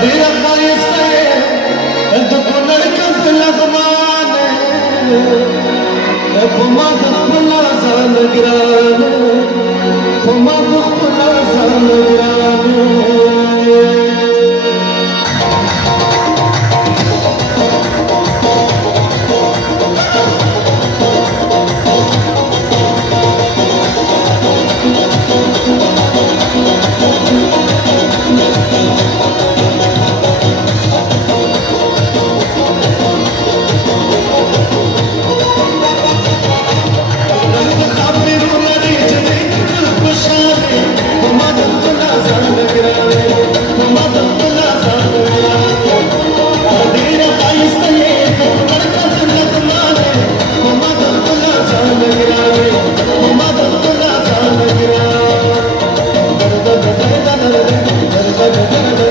ډېر ښایسته یې د کونړ کندل افغانه په ما د خپل ځان ګرانه په ما د خپل ځان ګرانه